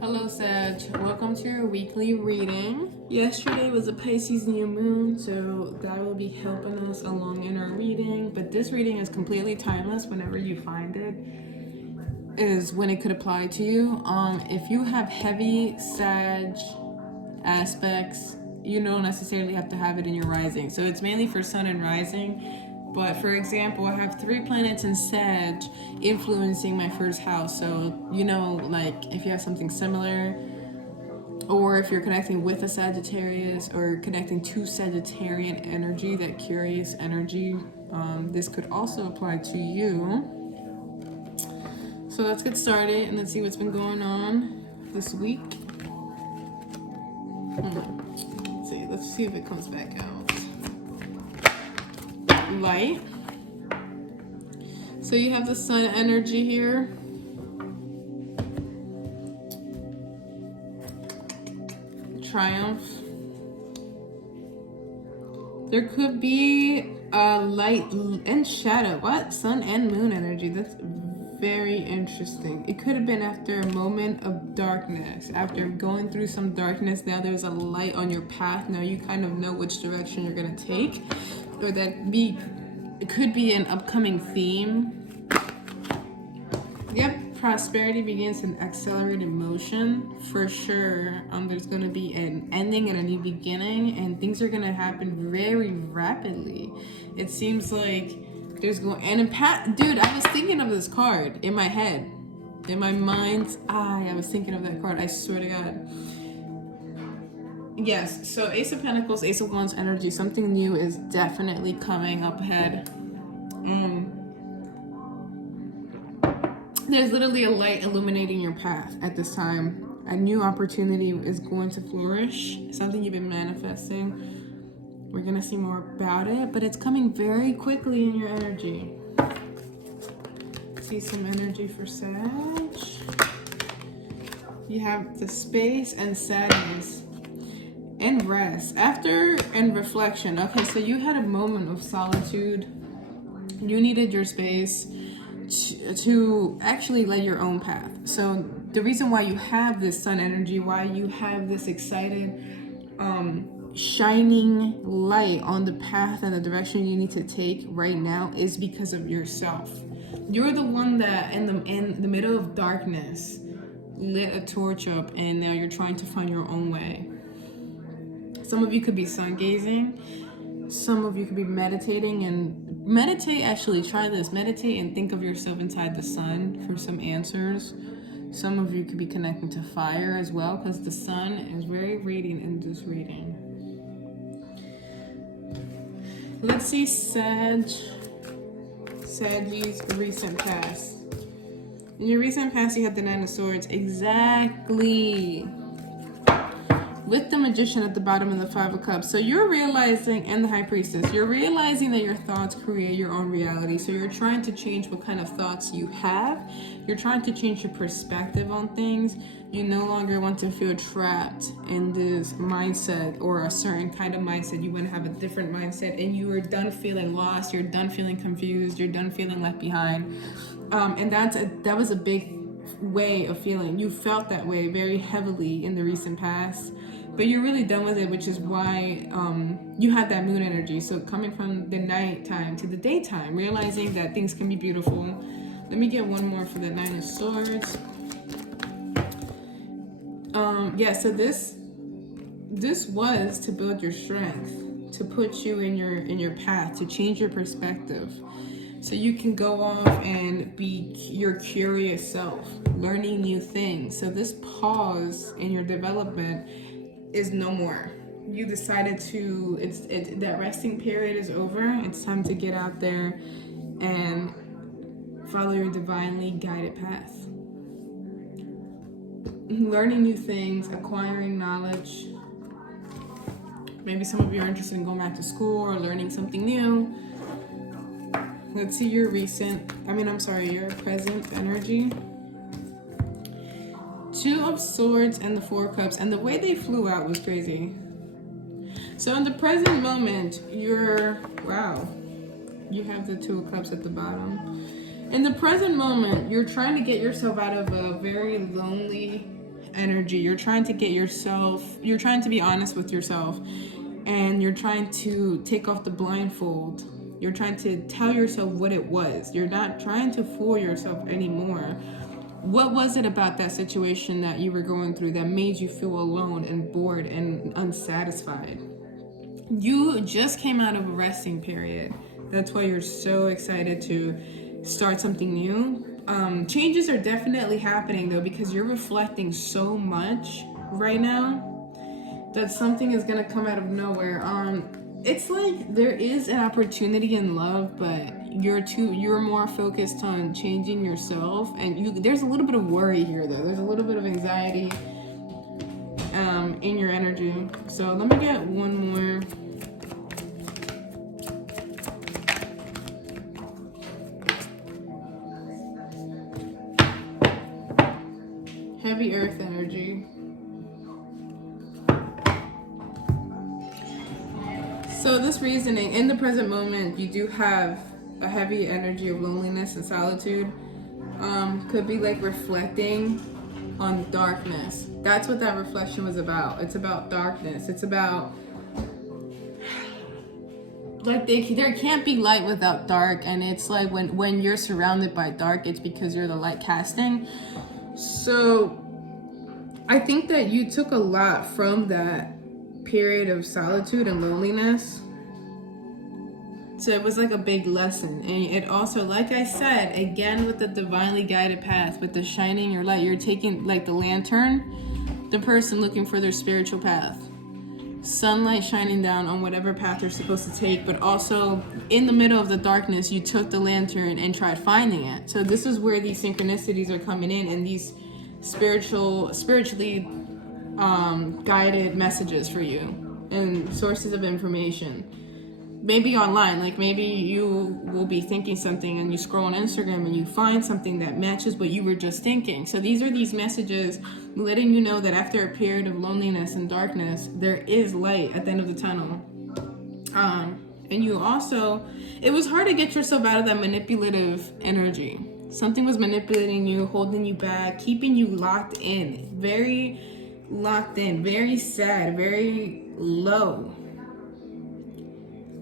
Hello, Sag. Welcome to your weekly reading. Yesterday was a Pisces new moon, so that will be helping us along in our reading. But this reading is completely timeless whenever you find it, is when it could apply to you. If you have heavy Sag aspects, you don't necessarily have to have it in your rising. So it's mainly for sun and rising. But for example, I have 3 planets in Sag influencing my first house. So, like if you have something similar, or if you're connecting with a Sagittarius or connecting to Sagittarian energy, that curious energy, this could also apply to you. So let's get started and let's see what's been going on this week. Let's see if it comes back out. Light. So you have the sun energy here. Triumph. There could be a light and shadow. What? Sun and moon energy. That's very interesting. It could have been after a moment of darkness. After going through some darkness, now there's a light on your path. Now you kind of know which direction you're going to take. Or it could be an upcoming theme. Yep, prosperity begins in accelerated motion for sure. There's going to be an ending and a new beginning, and things are going to happen very rapidly. It seems like there's going dude, I was thinking of this card in my head, in my mind's eye. I was thinking of that card. I swear to God. Yes, so Ace of Pentacles, Ace of Wands energy, something new is definitely coming up ahead. There's literally a light illuminating your path at this time. A new opportunity is going to flourish, something you've been manifesting. We're going to see more about it, but it's coming very quickly in your energy. See some energy for Sag. You have the space and sadness. And rest after and reflection. Okay, so you had a moment of solitude. You needed your space to actually lay your own path. So the reason why you have this sun energy, why you have this excited shining light on the path and the direction you need to take right now is because of yourself. You're the one that in the middle of darkness lit a torch up, and now you're trying to find your own way. Some of you could be sun gazing. Some of you could be meditating, and actually try this. Meditate and think of yourself inside the sun for some answers. Some of you could be connecting to fire as well, because the sun is very radiant in this reading. Let's see Saggy's recent past. In your recent past, you had the 9 of Swords. Exactly. With the Magician at the bottom and the 5 of Cups. So you're realizing, and the High Priestess, you're realizing that your thoughts create your own reality. So you're trying to change what kind of thoughts you have. You're trying to change your perspective on things. You no longer want to feel trapped in this mindset or a certain kind of mindset. You want to have a different mindset, and you are done feeling lost. You're done feeling confused. You're done feeling left behind. And that was a big way of feeling. You felt that way very heavily in the recent past. But you're really done with it, which is why you have that moon energy. So coming from the nighttime to the daytime, realizing that things can be beautiful. Let me get one more for the 9 of Swords. So this was to build your strength, to put you in your path, to change your perspective. So you can go off and be your curious self, learning new things. So this pause in your development is no more. You decided that resting period is over. It's time to get out there and follow your divinely guided path. Learning new things, acquiring knowledge. Maybe some of you are interested in going back to school or learning something new. Let's see your your present energy. 2 of Swords and the 4 of Cups, and the way they flew out was crazy. So in the present moment, you have the 2 of Cups at the bottom. In the present moment, you're trying to get yourself out of a very lonely energy. You're trying to get yourself, you're trying to be honest with yourself, and you're trying to take off the blindfold. You're trying to tell yourself what it was. You're not trying to fool yourself anymore. What was it about that situation that you were going through that made you feel alone and bored and unsatisfied? You just came out of a resting period. That's why you're so excited to start something new. Changes are definitely happening though, because you're reflecting so much right now that something is gonna come out of nowhere. It's like there is an opportunity in love, but you're more focused on changing yourself, and there's a little bit of worry here though. There's a little bit of anxiety in your energy. So let me get one more. Heavy earth energy. So this reasoning, in the present moment, you do have a heavy energy of loneliness and solitude. Could be like reflecting on darkness. That's what that reflection was about. It's about darkness. It's about like there can't be light without dark, and it's like when you're surrounded by dark, it's because you're the light casting. So I think that you took a lot from that period of solitude and loneliness. So it was like a big lesson. And it also, like I said, again, with the divinely guided path, with the shining your light, you're taking like the lantern, the person looking for their spiritual path. Sunlight shining down on whatever path they're supposed to take, but also in the middle of the darkness, you took the lantern and tried finding it. So this is where these synchronicities are coming in, and these spiritually guided messages for you and sources of information. Maybe online, like maybe you will be thinking something and you scroll on Instagram and you find something that matches what you were just thinking. So these are these messages letting you know that after a period of loneliness and darkness, there is light at the end of the tunnel. And you also, it was hard to get yourself out of that manipulative energy. Something was manipulating you, holding you back, keeping you locked in, very sad, very low.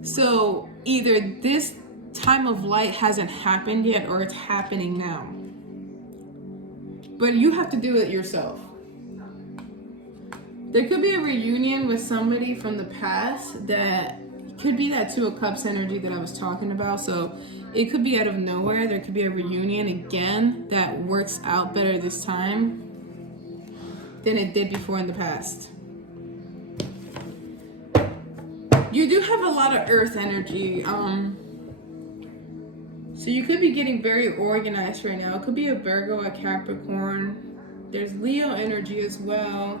So either this time of light hasn't happened yet, or it's happening now. But you have to do it yourself. There could be a reunion with somebody from the past that could be that Two of Cups energy that I was talking about. So it could be out of nowhere. There could be a reunion again that works out better this time than it did before in the past. You do have a lot of earth energy. So you could be getting very organized right now. It could be a Virgo, a Capricorn. There's Leo energy as well.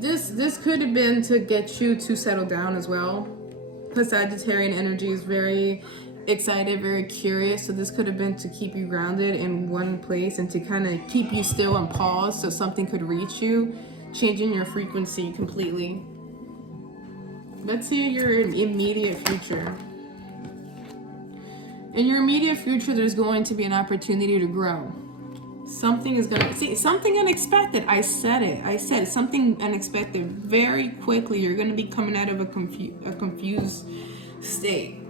This could have been to get you to settle down as well. Because Sagittarian energy is very excited, very curious. So this could have been to keep you grounded in one place and to kind of keep you still and pause so something could reach you, changing your frequency completely. Let's see your immediate future. In your immediate future, there's going to be an opportunity to grow. Something is gonna see something unexpected. I said something unexpected. Very quickly, you're gonna be coming out of a confused state.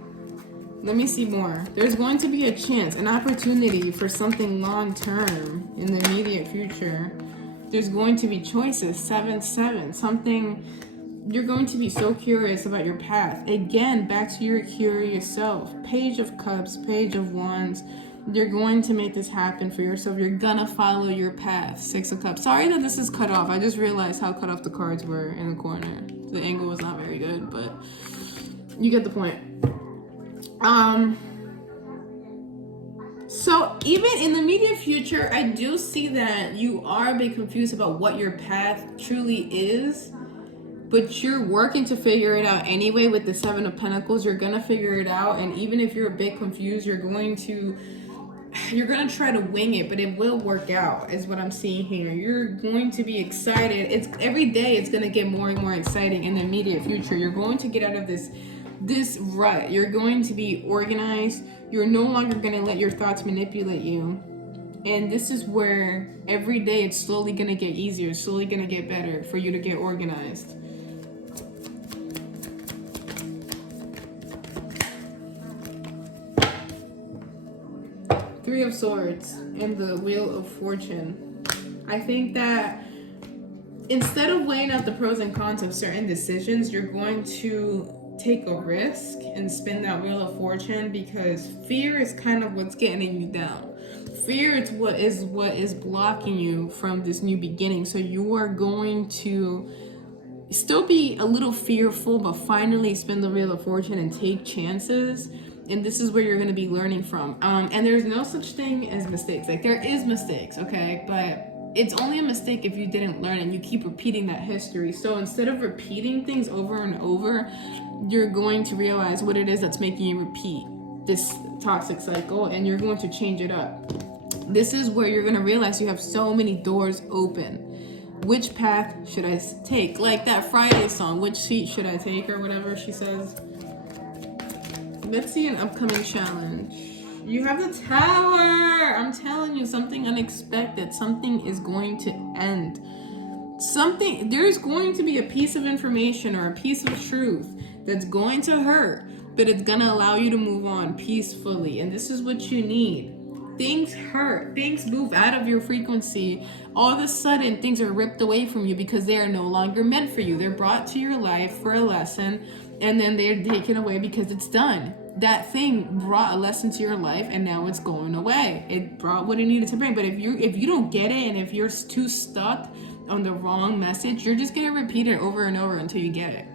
Let me see more. There's going to be a chance, an opportunity for something long term in the immediate future. There's going to be choices. 7-7. Something. You're going to be so curious about your path. Again, back to your curious self. Page of Cups, Page of Wands. You're going to make this happen for yourself. You're gonna follow your path. 6 of Cups. Sorry that this is cut off. I just realized how cut off the cards were in the corner. The angle was not very good, but you get the point. So even in the immediate future, I do see that you are a bit confused about what your path truly is, but you're working to figure it out anyway. With the 7 of Pentacles, you're gonna figure it out. And even if you're a bit confused, you're gonna try to wing it, but it will work out, is what I'm seeing here. You're going to be excited. It's every day it's gonna get more and more exciting in the immediate future. You're going to get out of this this rut. You're going to be organized. You're no longer going to let your thoughts manipulate you. And this is where every day it's slowly going to get easier, slowly going to get better for you to get organized. Three of Swords and the Wheel of Fortune. I think that instead of weighing out the pros and cons of certain decisions, you're going to take a risk and spin that Wheel of Fortune, because fear is kind of what's getting you down. Fear is what is blocking you from this new beginning. So you are going to still be a little fearful, but finally spin the Wheel of Fortune and take chances. And this is where you're going to be learning from. And there's no such thing as mistakes. Like, there is mistakes, okay? But it's only a mistake if you didn't learn and you keep repeating that history. So instead of repeating things over and over, you're going to realize what it is that's making you repeat this toxic cycle, and you're going to change it up. This is where you're going to realize you have so many doors open. Which path should I take? Like that Friday song, which seat should I take, or whatever she says. Let's see an upcoming challenge. You have the Tower. I'm telling you, something unexpected. Something is going to end. There's going to be a piece of information or a piece of truth that's going to hurt, but it's going to allow you to move on peacefully. And this is what you need. Things hurt. Things move out of your frequency. All of a sudden, things are ripped away from you because they are no longer meant for you. They're brought to your life for a lesson, and then they're taken away because it's done. That thing brought a lesson to your life, and now it's going away. It brought what it needed to bring. But if you don't get it, and if you're too stuck on the wrong message, you're just going to repeat it over and over until you get it.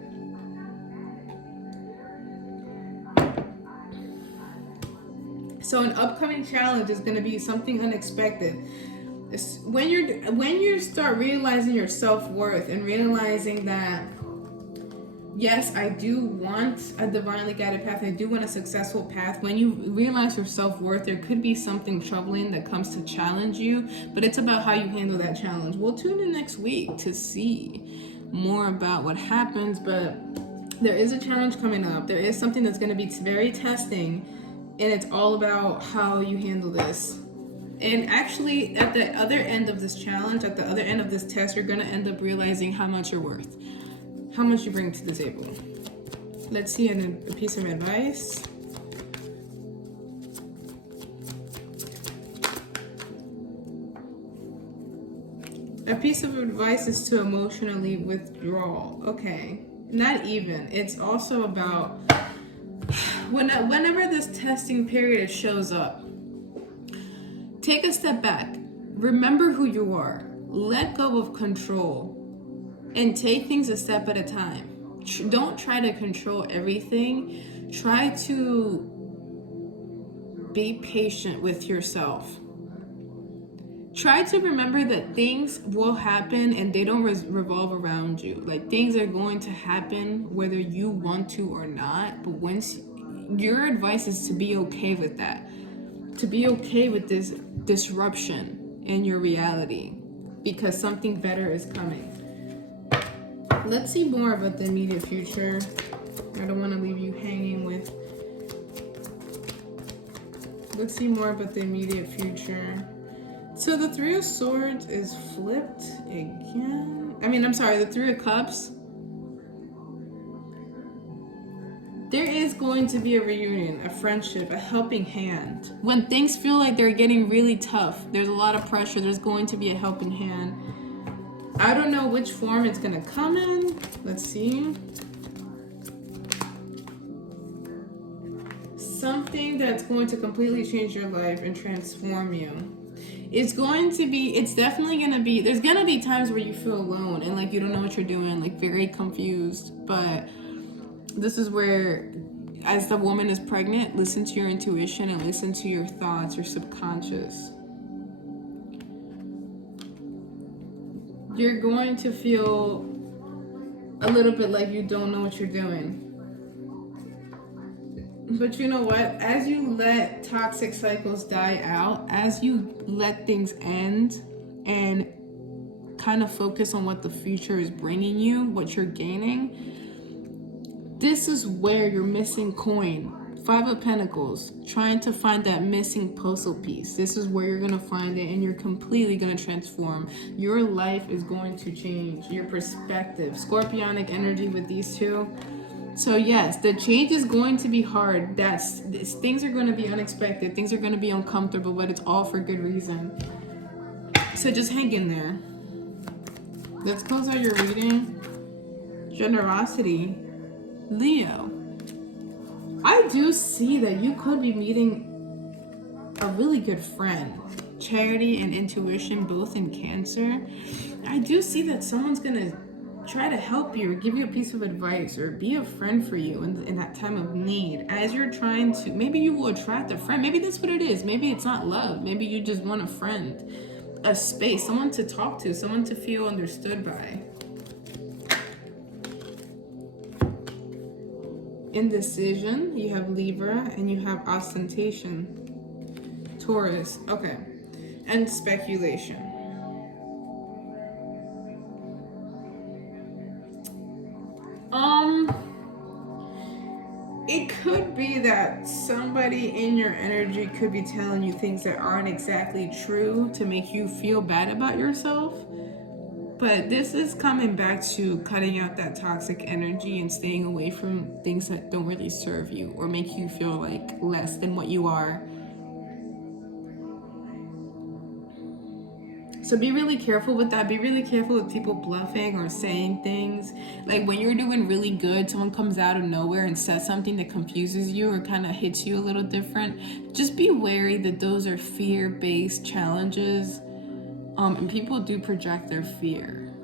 So an upcoming challenge is going to be something unexpected. When you start realizing your self-worth and realizing that, yes, I do want a divinely guided path. I do want a successful path. When you realize your self-worth, there could be something troubling that comes to challenge you, but it's about how you handle that challenge. We'll tune in next week to see more about what happens, but there is a challenge coming up. There is something that's going to be very testing, and it's all about how you handle this. And actually, at the other end of this challenge, at the other end of this test, you're going to end up realizing how much you're worth, how much you bring to the table. Let's see a piece of advice. A piece of advice is to emotionally withdraw. Okay, not even. It's also about whenever this testing period shows up, take a step back. Remember who you are. Let go of control and take things a step at a time. Don't try to control everything. Try to be patient with yourself. Try to remember that things will happen and they don't revolve around you. Like, things are going to happen whether you want to or not. But your advice is to be okay with that. To be okay with this disruption in your reality, because something better is coming. Let's see more about the immediate future. I don't want to leave you hanging with. Let's see more about the immediate future. So the Three of Swords is flipped again. The Three of Cups. There is going to be a reunion, a friendship, a helping hand. When things feel like they're getting really tough, there's a lot of pressure, there's going to be a helping hand. I don't know which form it's going to come in. Let's see. Something that's going to completely change your life and transform you. There's definitely going to be, there's going to be times where you feel alone and like you don't know what you're doing, like very confused. But this is where, as the woman is pregnant, listen to your intuition and listen to your thoughts, your subconscious. You're going to feel a little bit like you don't know what you're doing. But you know what? As you let toxic cycles die out, as you let things end and kind of focus on what the future is bringing you, what you're gaining, This is where you're missing coin. 5 of Pentacles, trying to find that missing puzzle piece. This is where you're going to find it, and you're completely going to transform. Your life is going to change. Your perspective. Scorpionic energy with these two. So yes, the change is going to be hard. Things are going to be unexpected. Things are going to be uncomfortable, but it's all for good reason. So just hang in there. Let's close out your reading. Generosity. Leo. I do see that you could be meeting a really good friend. Charity and intuition, both in Cancer. I do see that someone's going to try to help you or give you a piece of advice or be a friend for you in that time of need. As you're trying to, maybe you will attract a friend. Maybe that's what it is. Maybe it's not love. Maybe you just want a friend, a space, someone to talk to, someone to feel understood by. Indecision, you have Libra, and you have ostentation, Taurus. Okay, and speculation. It could be that somebody in your energy could be telling you things that aren't exactly true to make you feel bad about yourself. But this is coming back to cutting out that toxic energy and staying away from things that don't really serve you or make you feel like less than what you are. So be really careful with that. Be really careful with people bluffing or saying things. Like when you're doing really good, someone comes out of nowhere and says something that confuses you or kind of hits you a little different. Just be wary that those are fear-based challenges. And people do project their fear.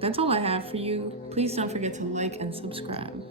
That's all I have for you. Please don't forget to like and subscribe.